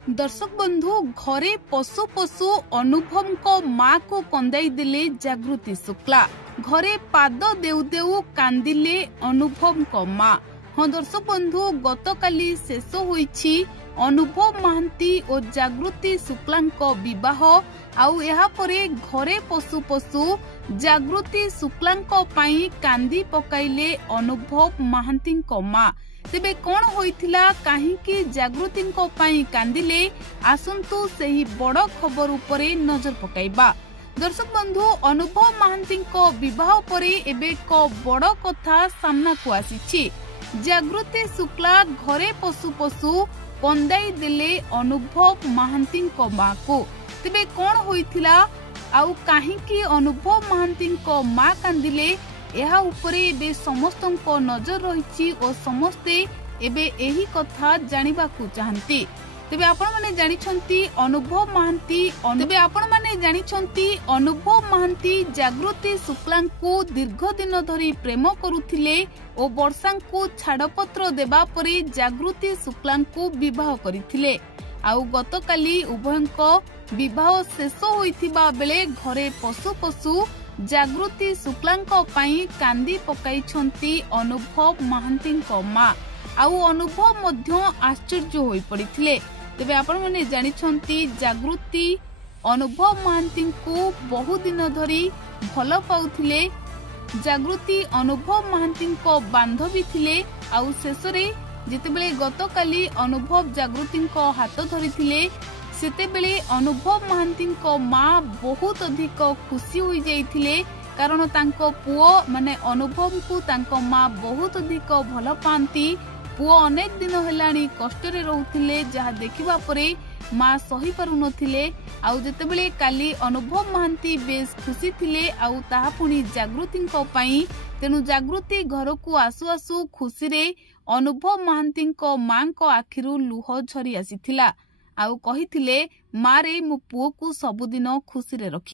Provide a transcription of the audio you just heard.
दर्शक बंधु घरे पशु पशु अनुभव को माँ को कंदाई दिले जागृति शुक्ला। घरे पाद देउ देउ कांदिले अनुभव को माँ। हाँ दर्शक बंधु गतकाली शेष होईछि अनुभव महांती और जागृति शुक्ला विवाह आउ एहा परे घरे पशु पशु जागृति शुक्ला कांदी पकाइले अनुभव महांती माँ। तेबे कौन होइथिला काहींकि जागृति कांदिले आसंतु सेही बड़ खबर उपरे नजर पकाइबा। दर्शक बंधु अनुभव महांती विवाह परे एबे को बड़ कथा सामना को आसीछि। जागृति शुक्ला घरे पशु पशु कंदाई दिले अनुभव महांती माँ को। तेबे कौन होइथिला आउ काहींकि अनुभव महांती माँ कांदिले एहा उपरे एबे समस्तंको नजर रहिछि और समस्ते एबे एही कथा जानिबा को चाहंती। तेबे आपण माने जानिछंती अनुभव महांती जागृति शुक्ला को दीर्घ दिन धरी प्रेम करुथिले और वर्षा को छाड़पत्र देबा परे जागृति शुक्ला को विवाह करिथिले। आउ गतकाली उभयंको विवाह शेष होइथिबा बेले घरे पशु पशु जागृति शुक्ला कांदी पकाइछंती अनुभव महांती माँ। आउ अनुभव मध्य आश्चर्य होई पड़िथिले। तेबे आपण माने जानिछंती जागृति अनुभव महांती को बहु दिन धरी भल पाउथिले। जागृति अनुभव महांती बांधवी थिले। आउ शेषरे जेतेबेले गतकाली अनुभव जागृति हाथ धरिथिले सेतेबेले अनुभव महांती माँ बहुत अधिक खुशी होई जाइथिले। कारण तांको पुओ माने अनुभव को तांको माँ बहुत अधिक भल पांती। पुओ अनेक दिन हेलानी कष्ट रे रहउथिले जहा देखिबा परे माँ सही पारु नथिले। आउ जेतेबेले काली अनुभव महांती बेस खुशी थिले आउ ताहा पुनी जागृति पई। तेनु जागृति घर को आसु आसु खुशी रे अनुभव महांती माँ को आखिरु लुह झरी आसीथिला। आउ कहिथिले माँ रे मो पुओ को सबुदिन खुशी रे रखी।